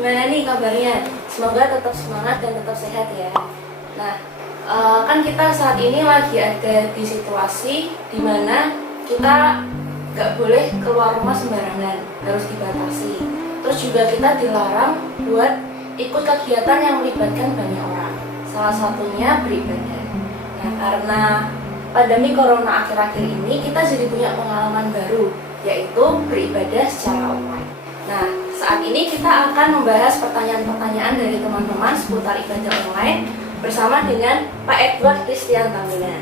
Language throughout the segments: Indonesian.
Gimana nih kabarnya? Semoga tetap semangat dan tetap sehat ya. Nah, kan kita saat ini lagi ada di situasi dimana kita nggak boleh keluar rumah sembarangan, harus dibatasi. Terus juga kita dilarang buat ikut kegiatan yang melibatkan banyak orang. Salah satunya beribadah. Nah, karena pandemi corona akhir-akhir ini kita jadi punya pengalaman baru, yaitu beribadah secara online. Nah, saat ini kita akan membahas pertanyaan-pertanyaan dari teman-teman seputar ibadah online bersama dengan Pak Edward Christian Tamina.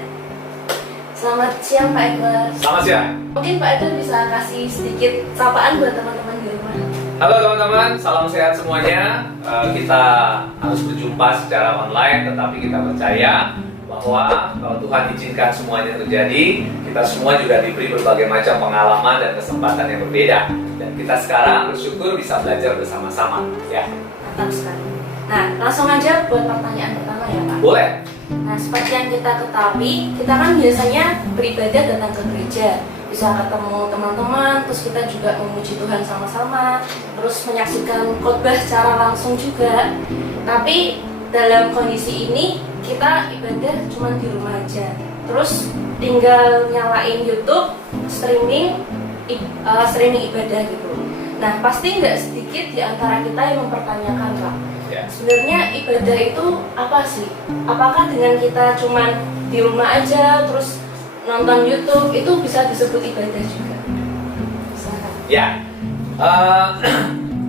Selamat siang Pak Edward. Selamat siang. Mungkin Pak Edward bisa kasih sedikit sapaan buat teman-teman di rumah. Halo teman-teman, salam sehat semuanya. Kita harus berjumpa secara online, tetapi kita percaya bahwa kalau Tuhan izinkan semuanya terjadi, kita semua juga diberi berbagai macam pengalaman dan kesempatan yang berbeda. Dan kita sekarang bersyukur bisa belajar bersama-sama, ya. Mantap sekali. Nah, langsung aja buat pertanyaan pertama ya Pak. Boleh? Nah, seperti yang kita ketahui, kita kan biasanya beribadah datang ke gereja, bisa ketemu teman-teman, terus kita juga memuji Tuhan sama-sama, terus menyaksikan khotbah secara langsung juga. Tapi dalam kondisi ini kita ibadah cuma di rumah aja, terus tinggal nyalain YouTube, streaming ibadah gitu. Nah, pasti nggak sedikit di antara kita yang mempertanyakan, Pak, sebenarnya ibadah itu apa sih? Apakah dengan kita cuma di rumah aja terus nonton YouTube itu bisa disebut ibadah juga? Ya,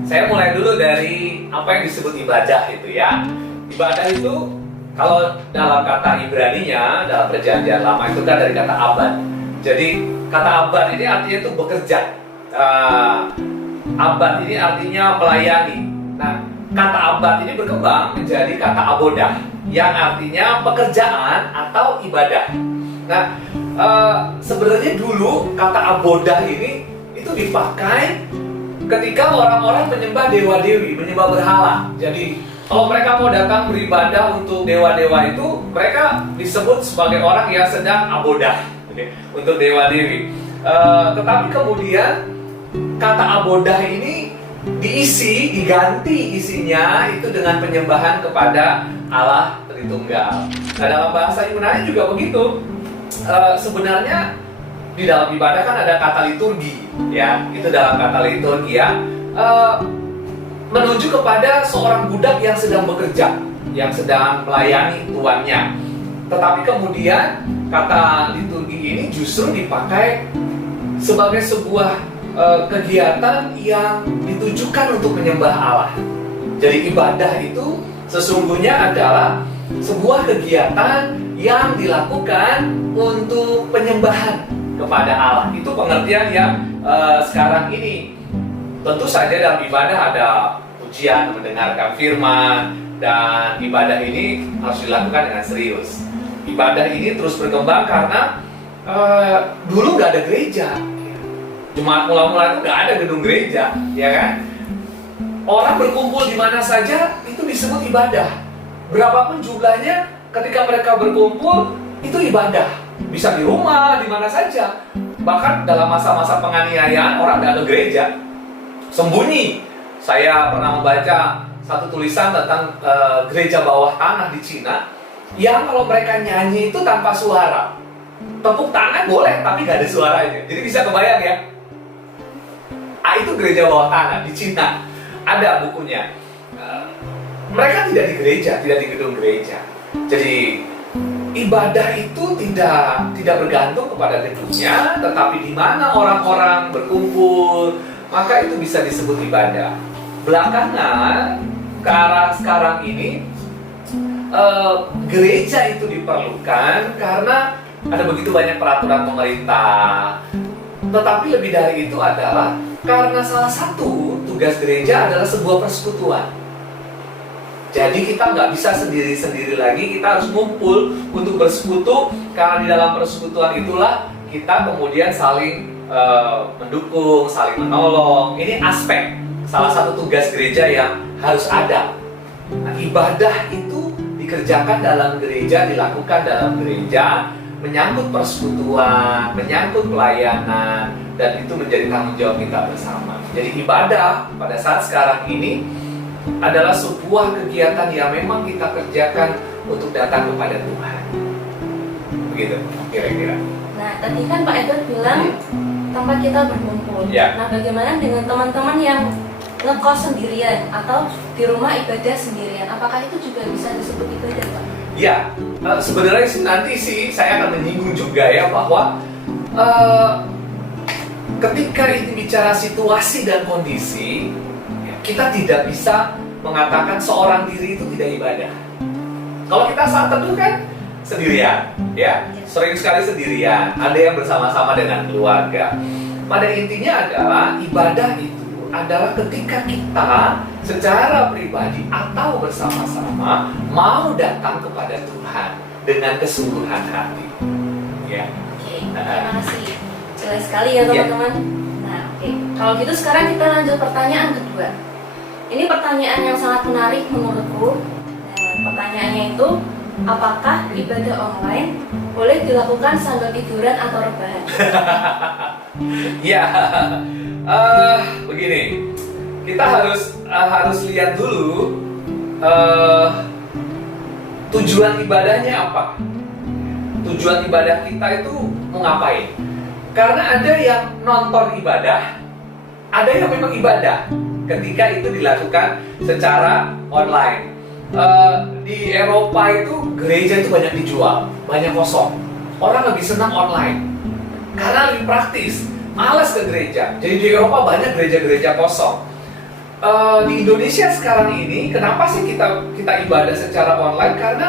saya mulai dulu dari apa yang disebut ibadah itu ya. Ibadah itu kalau dalam kata Ibraninya, dalam perjanjian lama itu kan dari kata abad. Jadi kata abad ini artinya itu bekerja. Abad ini artinya melayani. Nah, kata abad ini berkembang menjadi kata abodah, yang artinya pekerjaan atau ibadah. Nah, sebenarnya dulu kata abodah ini itu dipakai ketika orang-orang menyembah dewa-dewi, menyembah berhala. Jadi kalau mereka mau datang beribadah untuk dewa-dewa itu, mereka disebut sebagai orang yang sedang abodah untuk dewa-dewi. Tetapi kemudian kata abodah ini diganti isinya itu dengan penyembahan kepada Allah Tritunggal. Nah, dalam bahasa Yunani juga begitu. Sebenarnya di dalam ibadah kan ada kata liturgi, ya. Itu dalam kata liturgi ya, menuju kepada seorang budak yang sedang bekerja, yang sedang melayani tuannya. Tetapi kemudian kata liturgi ini justru dipakai sebagai sebuah kegiatan yang ditujukan untuk menyembah Allah. Jadi ibadah itu sesungguhnya adalah sebuah kegiatan yang dilakukan untuk penyembahan kepada Allah. Itu pengertian yang sekarang ini. Tentu saja dalam ibadah ada pujian, mendengarkan firman, dan ibadah ini harus dilakukan dengan serius. Ibadah ini terus berkembang karena dulu nggak ada gereja. Jemaat mula-mula itu nggak ada gedung gereja, ya kan? Orang berkumpul di mana saja itu disebut ibadah. Berapapun jumlahnya, ketika mereka berkumpul itu ibadah. Bisa di rumah, di mana saja. Bahkan dalam masa-masa penganiayaan orang nggak ada gereja, sembunyi. Saya pernah membaca satu tulisan tentang gereja bawah tanah di Cina, yang kalau mereka nyanyi itu tanpa suara. Tepuk tangan boleh, tapi nggak ada suaranya. Jadi bisa kebayang ya. Itu gereja bawah tanah di Cina. Ada bukunya. Mereka tidak di gereja, tidak di gedung gereja. Jadi ibadah itu tidak bergantung kepada gedungnya, tetapi di mana orang-orang berkumpul, maka itu bisa disebut ibadah. Belakangan ke arah sekarang ini, gereja itu diperlukan karena ada begitu banyak peraturan pemerintah. Tetapi lebih dari itu adalah karena salah satu tugas gereja adalah sebuah persekutuan. Jadi kita nggak bisa sendiri-sendiri lagi, kita harus ngumpul untuk bersekutu. Karena di dalam persekutuan itulah kita kemudian saling mendukung, saling menolong. Ini aspek salah satu tugas gereja yang harus ada. Nah, ibadah itu dikerjakan dalam gereja, dilakukan dalam gereja, menyangkut persekutuan, menyangkut pelayanan, dan itu menjadi tanggung jawab kita bersama. Jadi ibadah pada saat sekarang ini adalah sebuah kegiatan yang memang kita kerjakan untuk datang kepada Tuhan. Begitu kira-kira. Nah, tadi kan Pak Edward bilang tempat kita berkumpul. Ya. Nah, bagaimana dengan teman-teman yang ngekos sendirian atau di rumah ibadah sendirian? Apakah itu juga bisa disebut ibadah, Pak? Ya, sebenarnya sih nanti sih saya akan menyinggung juga ya bahwa ketika ini bicara situasi dan kondisi, kita tidak bisa mengatakan seorang diri itu tidak ibadah. Kalau kita saat teduh kan sendirian, ya, sering sekali sendirian. Ada yang bersama-sama dengan keluarga. Pada intinya adalah ibadah itu adalah ketika kita secara pribadi atau bersama-sama mau datang kepada Tuhan dengan kesungguhan hati. Ya. Oke, terima kasih. Jelas sekali ya teman-teman. Nah, oke. Kalau gitu sekarang kita lanjut pertanyaan kedua. Ini pertanyaan yang sangat menarik menurutku. Nah, pertanyaannya itu, apakah ibadah online boleh dilakukan sambil tiduran atau rebahan? Ya, begini, kita harus lihat dulu tujuan ibadahnya apa. Tujuan ibadah kita itu mau ngapain? Karena ada yang nonton ibadah, ada yang memang ibadah ketika itu dilakukan secara online. Di Eropa itu gereja itu banyak dijual, banyak kosong. Orang lebih senang online karena lebih praktis, malas ke gereja. Jadi di Eropa banyak gereja-gereja kosong. Di Indonesia sekarang ini, kenapa sih kita ibadah secara online? Karena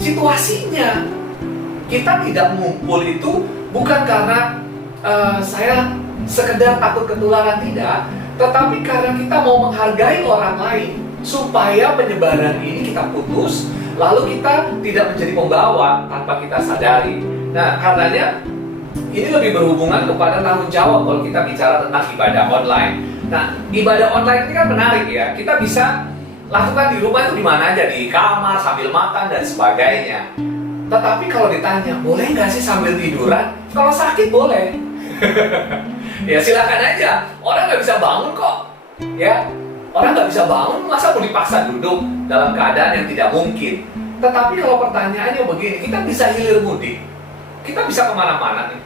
situasinya kita tidak ngumpul itu bukan karena saya sekedar takut ketularan, tidak, tetapi karena kita mau menghargai orang lain supaya penyebaran ini kita putus, lalu kita tidak menjadi pembawa tanpa kita sadari. Nah, karenanya ini lebih berhubungan kepada tanggung jawab kalau kita bicara tentang ibadah online. Nah, ibadah online ini kan menarik ya. Kita bisa lakukan di rumah itu di mana aja, di kamar, sambil makan dan sebagainya. Tetapi kalau ditanya, boleh nggak sih sambil tiduran? Kalau sakit boleh. Ya silakan aja. Orang nggak bisa bangun kok. Ya, orang nggak bisa bangun, masa mau dipaksa duduk dalam keadaan yang tidak mungkin. Tetapi kalau pertanyaannya begini, kita bisa hilir mudik, kita bisa kemana-mana nih.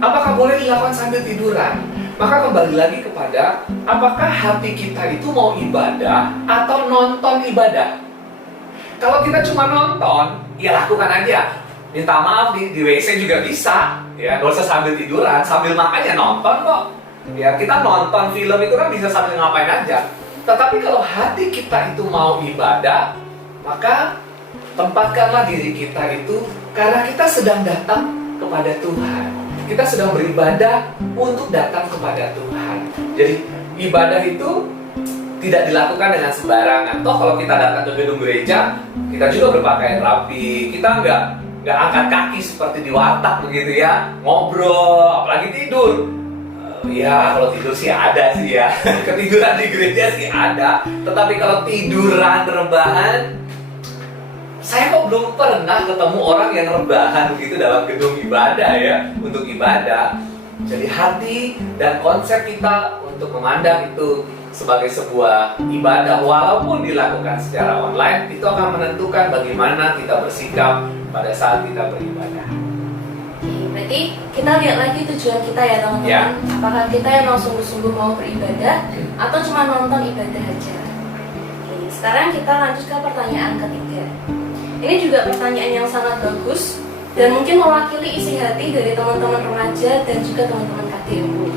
Apakah boleh dilakukan sambil tiduran? Maka kembali lagi kepada apakah hati kita itu mau ibadah atau nonton ibadah? Kalau kita cuma nonton, ya lakukan aja. Minta maaf di WC juga bisa, ya nggak usah sambil tiduran, sambil makan ya nonton kok. Ya kita nonton film itu kan bisa sambil ngapain aja. Tetapi kalau hati kita itu mau ibadah, maka tempatkanlah diri kita itu karena kita sedang datang kepada Tuhan. Kita sedang beribadah untuk datang kepada Tuhan. Jadi ibadah itu tidak dilakukan dengan sembarangan. Toh kalau kita datang ke gedung gereja, kita juga berpakaian rapi. Kita nggak angkat kaki seperti di warteg begitu ya, ngobrol, apalagi tidur. Ya kalau tidur sih ada sih ya, ketiduran di gereja sih ada. Tetapi kalau tiduran rebahan, saya kok belum pernah ketemu orang yang rebahan begitu dalam gedung ibadah ya, untuk ibadah. Jadi hati dan konsep kita untuk memandang itu sebagai sebuah ibadah walaupun dilakukan secara online, itu akan menentukan bagaimana kita bersikap pada saat kita beribadah. Oke, berarti kita lihat lagi tujuan kita ya teman-teman. Ya. Apakah kita emang sungguh-sungguh mau beribadah atau cuma nonton ibadah aja? Oke, sekarang kita lanjut ke pertanyaan ketiga. Ini juga pertanyaan yang sangat bagus dan mungkin mewakili isi hati dari teman-teman remaja dan juga teman-teman KDMU.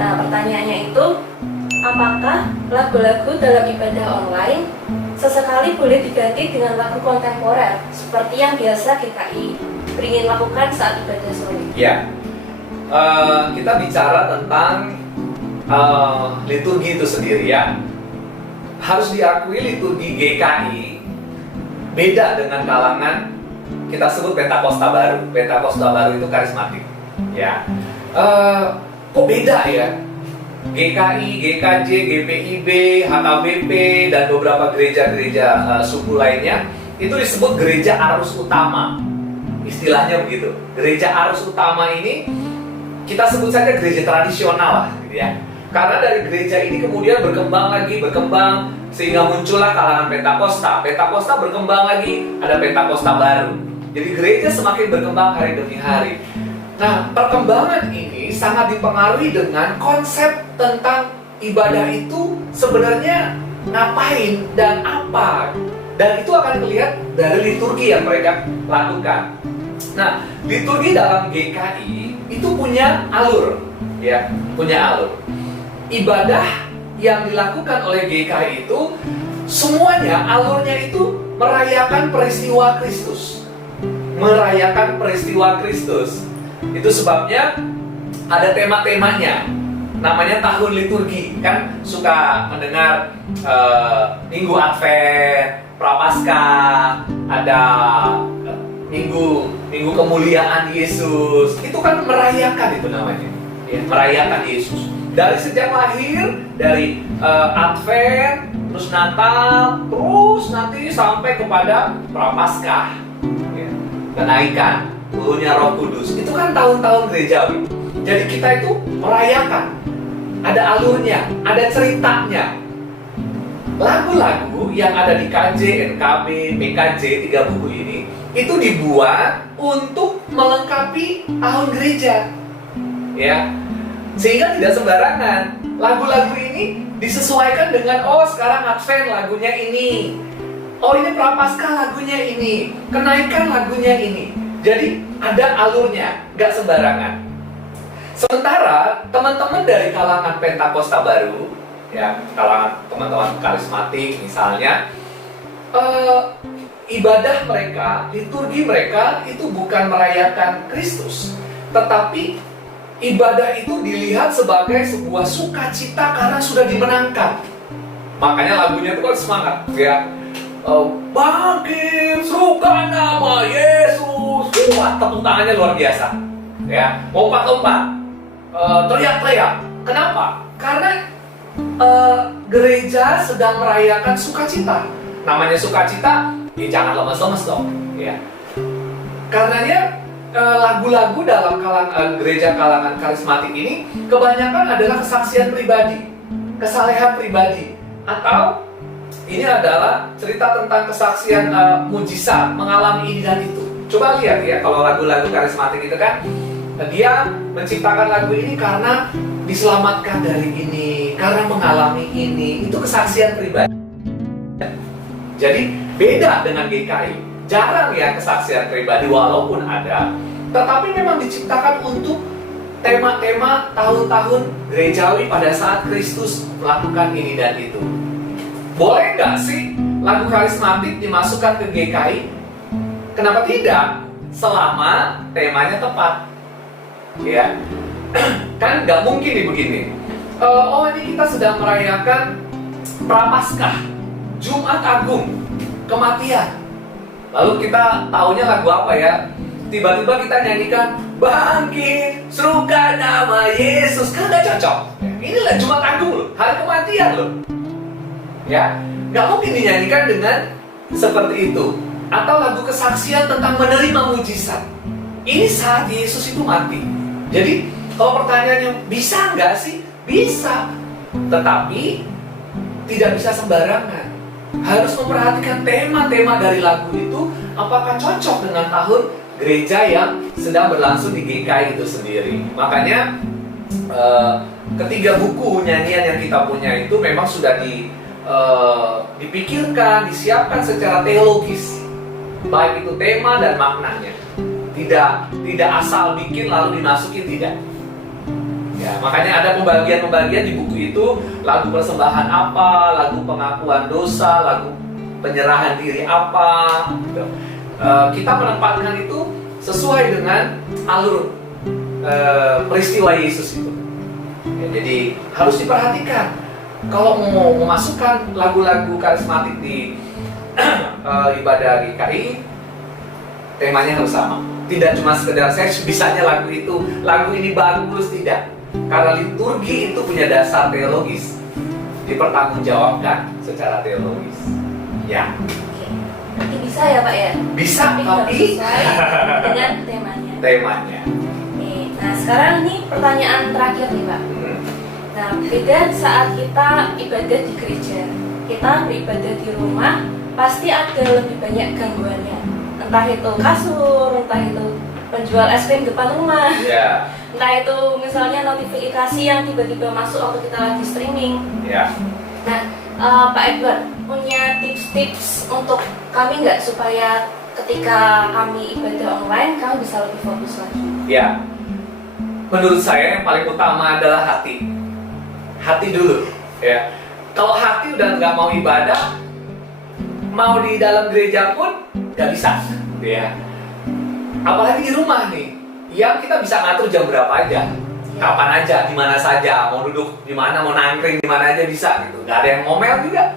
Nah, pertanyaannya itu, apakah lagu-lagu dalam ibadah online sesekali boleh diganti dengan lagu kontemporer seperti yang biasa GKI beringin lakukan saat ibadah sore? Ya, kita bicara tentang liturgi itu sendiri ya. Harus diakui liturgi GKI beda dengan kalangan kita sebut Pentakosta baru. Pentakosta baru itu karismatik. Ya, kok beda ya? GKI, GKJ, GPIB, HKBP, dan beberapa gereja-gereja suku lainnya itu disebut gereja arus utama. Istilahnya begitu. Gereja arus utama ini kita sebut saja gereja tradisional lah, gitu ya. Karena dari gereja ini kemudian berkembang sehingga muncullah kalangan Pentakosta. Pentakosta berkembang lagi, ada Pentakosta baru. Jadi gereja semakin berkembang hari demi hari. Nah, perkembangan ini sangat dipengaruhi dengan konsep tentang ibadah itu sebenarnya ngapain dan apa. Dan itu akan dilihat dari liturgi yang mereka lakukan. Nah, liturgi dalam GKI itu punya alur, ya, punya alur. Ibadah yang dilakukan oleh GKI itu semuanya alurnya itu merayakan peristiwa Kristus. Merayakan peristiwa Kristus. Itu sebabnya ada tema-temanya. Namanya tahun liturgi. Kan suka mendengar Minggu Advent, Prapaskah, ada Minggu Kemuliaan Yesus. Itu kan merayakan itu namanya. Ya, merayakan Yesus. Dari sejak lahir, dari Advent, terus Natal, terus nanti sampai kepada Prapaskah, ya, kenaikan, turunnya Roh Kudus. Itu kan tahun-tahun gerejawi. Jadi kita itu merayakan. Ada alurnya, ada ceritanya. Lagu-lagu yang ada di KJ, NKB, PKJ, 3 buku ini, itu dibuat untuk melengkapi tahun gereja. Ya. Sehingga tidak sembarangan. Lagu-lagu ini disesuaikan dengan, oh sekarang Advent lagunya ini, oh ini Prapaskah lagunya ini, kenaikan lagunya ini. Jadi ada alurnya, nggak sembarangan. Sementara teman-teman dari kalangan Pentakosta baru, ya kalangan teman-teman karismatik misalnya, ibadah mereka, liturgi mereka itu bukan merayakan Kristus, tetapi ibadah itu dilihat sebagai sebuah sukacita karena sudah dimenangkan. Makanya lagunya itu kan semangat, ya. Bangkit, serukan nama Yesus. Wah, tepuk tangannya luar biasa. Ya, lompat-lompat, teriak-teriak. Kenapa? Karena gereja sedang merayakan sukacita. Namanya sukacita, ya jangan lemes-lemes dong. Ya. Karenanya lagu-lagu dalam gereja kalangan karismatik ini kebanyakan adalah kesaksian pribadi, kesalehan pribadi, atau ini adalah cerita tentang kesaksian mujizat, mengalami ini dan itu. Coba lihat ya, kalau lagu-lagu karismatik itu kan, dia menciptakan lagu ini karena diselamatkan dari ini, karena mengalami ini. Itu kesaksian pribadi. Jadi beda dengan GKI. Jarang ya kesaksian pribadi, walaupun ada, tetapi memang diciptakan untuk tema-tema tahun-tahun gerejawi pada saat Kristus melakukan ini dan itu. Boleh nggak sih lagu karismatik dimasukkan ke GKI? Kenapa tidak? Selama temanya tepat. Ya, kan nggak mungkin nih begini. Oh ini kita sedang merayakan Prapaskah, Jumat Agung, kematian. Lalu kita taunya lagu apa ya? Tiba-tiba kita nyanyikan bangkit, serukan nama Yesus. Kan nggak cocok. Inilah Jumat Agung loh, hari kematian loh. Ya, nggak mungkin dinyanyikan dengan seperti itu. Atau lagu kesaksian tentang menerima mujizat. Ini saat Yesus itu mati. Jadi kalau pertanyaannya bisa nggak sih? Bisa. Tetapi tidak bisa sembarangan. Harus memperhatikan tema-tema dari lagu itu, apakah cocok dengan tahun gereja yang sedang berlangsung di GKI itu sendiri. Makanya ketiga buku nyanyian yang kita punya itu memang sudah dipikirkan, disiapkan secara teologis, baik itu tema dan maknanya. Tidak asal bikin lalu dimasukin, tidak. Ya, makanya ada pembagian-pembagian di buku itu, lagu persembahan apa, lagu pengakuan dosa, lagu penyerahan diri apa, gitu. Kita menempatkan itu sesuai dengan alur peristiwa Yesus itu. Ya, jadi harus diperhatikan. Kalau mau memasukkan lagu-lagu karismatik di ibadah GKI, temanya harus sama. Tidak cuma sekedar saya bisanya lagu itu, lagu ini bagus, tidak. Karena liturgi itu punya dasar teologis, dipertanggungjawabkan secara teologis. Ya. Oke. Nanti bisa ya Pak ya? Bisa, tapi sesuai dengan temanya. Temanya. Oke. Nah sekarang ini pertanyaan terakhir nih Pak. Nah, beda saat kita ibadah di gereja. Kita beribadah di rumah, pasti ada lebih banyak gangguannya. Entah itu kasur, entah itu penjual es krim depan rumah, entah itu misalnya notifikasi yang tiba-tiba masuk waktu kita lagi streaming. Nah, Pak Edward punya tips-tips untuk kami nggak supaya ketika kami ibadah online kami bisa lebih fokus lagi? Ya, menurut saya yang paling utama adalah hati. Hati dulu, ya. Kalau hati udah nggak mau ibadah, mau di dalam gereja pun nggak bisa, ya. Apalagi di rumah nih, yang kita bisa ngatur jam berapa aja, kapan aja, di mana saja, mau duduk di mana, mau nangkring di mana aja bisa, gitu. Nggak ada yang ngomel juga.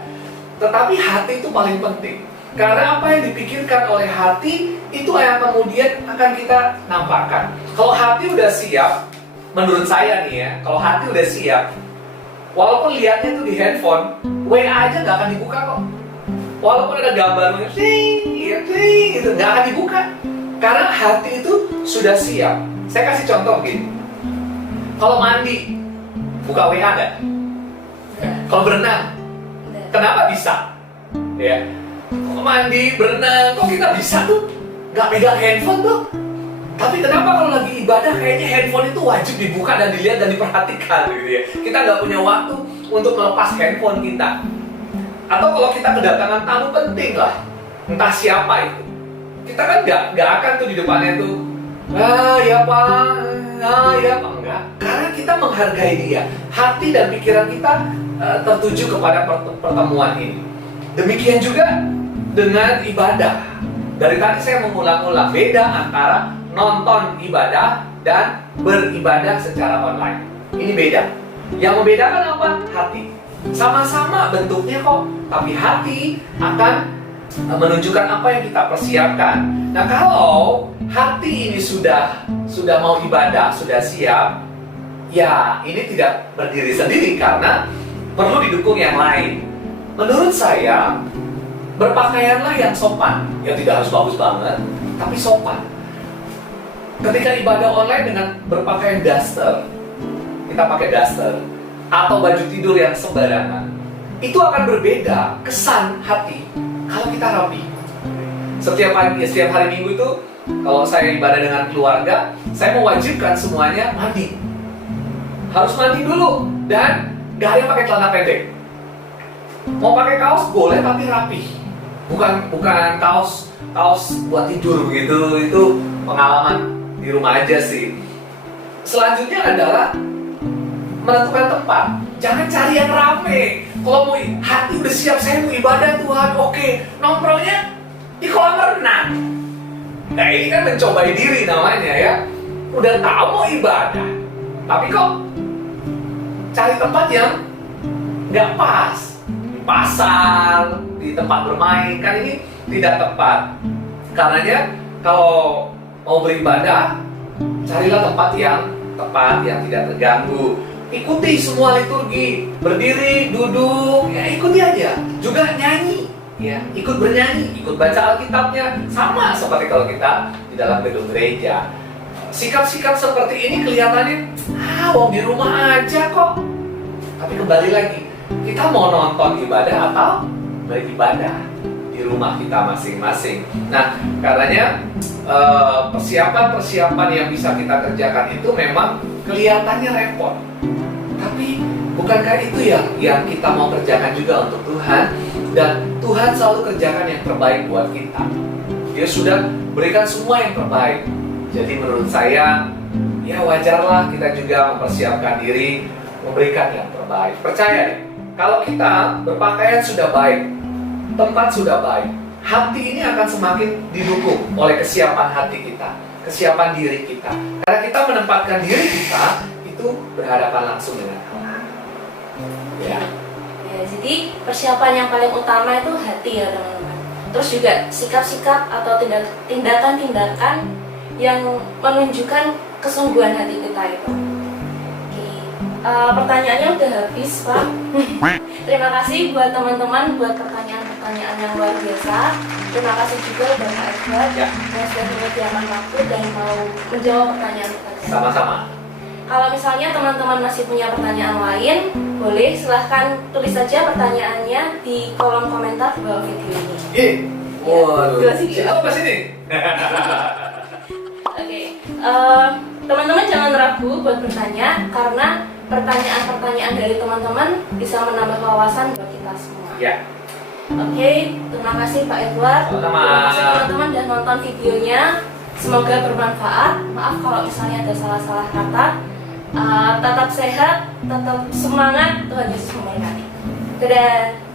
Tetapi hati itu paling penting, karena apa yang dipikirkan oleh hati itu yang kemudian akan kita nampakkan. Kalau hati udah siap, menurut saya nih ya, kalau hati udah siap, walaupun lihatnya tuh di handphone, WA aja nggak akan dibuka kok. Walaupun ada gambarnya, gitu, nggak akan dibuka. Karena hati itu sudah siap. Saya kasih contoh begini. Kalau mandi, buka WA nggak? Kalau berenang, kenapa bisa? Ya, kalau mandi, berenang, kok kita bisa tuh? Nggak pegang handphone tuh. Tapi kenapa kalau lagi ibadah kayaknya handphone itu wajib dibuka dan dilihat dan diperhatikan gitu ya. Kita nggak punya waktu untuk melepas handphone kita. Atau kalau kita kedatangan tamu penting lah, entah siapa itu, kita kan nggak akan tuh di depannya tuh, ya Pak, ya Pak, enggak. Karena kita menghargai dia, hati dan pikiran kita tertuju kepada pertemuan ini. Demikian juga dengan ibadah. Dari tadi saya mengulang-ulang beda antara nonton ibadah dan beribadah secara online. Ini beda. Yang membedakan apa? Hati. Sama-sama bentuknya kok, tapi hati akan menunjukkan apa yang kita persiapkan. Nah, kalau hati ini sudah mau ibadah, sudah siap, ya ini tidak berdiri sendiri karena perlu didukung yang lain. Menurut saya, berpakaianlah yang sopan. Ya tidak harus bagus banget, tapi sopan. Ketika ibadah online dengan berpakaian daster, kita pakai daster atau baju tidur yang sembarangan, itu akan berbeda kesan hati kalau kita rapi. Setiap hari Minggu itu, kalau saya ibadah dengan keluarga, saya mewajibkan semuanya mandi. Harus mandi dulu dan gak ada yang pakai celana pendek. Mau pakai kaos boleh tapi rapi. Bukan kaos buat tidur begitu. Itu pengalaman di rumah aja sih. Selanjutnya adalah menentukan tempat. Jangan cari yang rame. Kalau mau hati udah siap, saya mau ibadah Tuhan, oke, nongkrongnya di kolam renang. Nah ini kan mencobai diri namanya ya. Udah tahu mau ibadah, tapi kok cari tempat yang nggak pas. Di pasar, di tempat bermain, kan ini tidak tepat. Karenanya kalau mau beribadah, carilah tempat yang tepat, yang tidak terganggu. Ikuti semua liturgi, berdiri, duduk, ya ikuti aja. Juga nyanyi, ya ikut bernyanyi, ikut baca Alkitabnya, sama seperti kalau kita di dalam gedung gereja. Sikap-sikap seperti ini kelihatannya, wong di rumah aja kok. Tapi kembali lagi, kita mau nonton ibadah atau beribadah di rumah kita masing-masing. Nah, karenanya persiapan-persiapan yang bisa kita kerjakan itu memang kelihatannya repot. Tapi bukankah itu yang kita mau kerjakan juga untuk Tuhan? Dan Tuhan selalu kerjakan yang terbaik buat kita. Dia sudah berikan semua yang terbaik. Jadi menurut saya, ya wajarlah kita juga mempersiapkan diri, memberikan yang terbaik. Percaya deh, kalau kita berpakaian sudah baik, tempat sudah baik, hati ini akan semakin didukung oleh kesiapan hati kita, kesiapan diri kita. Karena kita menempatkan diri kita itu berhadapan langsung dengan Allah. Ya, jadi persiapan yang paling utama itu hati ya teman-teman. Terus juga sikap-sikap atau tindakan-tindakan yang menunjukkan kesungguhan hati kita itu. Oke, pertanyaannya udah habis Pak. Terima kasih buat teman-teman buat pertanyaan-pertanyaan yang luar biasa. Terima kasih juga buat Pak Edward yang sudah menyediakan waktu dan mau menjawab pertanyaan kita. Sama-sama. Kalau misalnya teman-teman masih punya pertanyaan lain, boleh silahkan tulis saja pertanyaannya di kolom komentar di bawah video ini. Waduh, Dua sini. siapa sini? Oke, teman-teman jangan ragu buat bertanya karena pertanyaan-pertanyaan dari teman-teman bisa menambah wawasan buat kita semua. Ya. Oke, terima kasih Pak Edward. Sama-sama. Terima kasih teman-teman dan nonton videonya. Semoga bermanfaat. Maaf kalau misalnya ada salah-salah kata. Tetap sehat, tetap semangat. Tuhan Yesus memberkati. Dadah.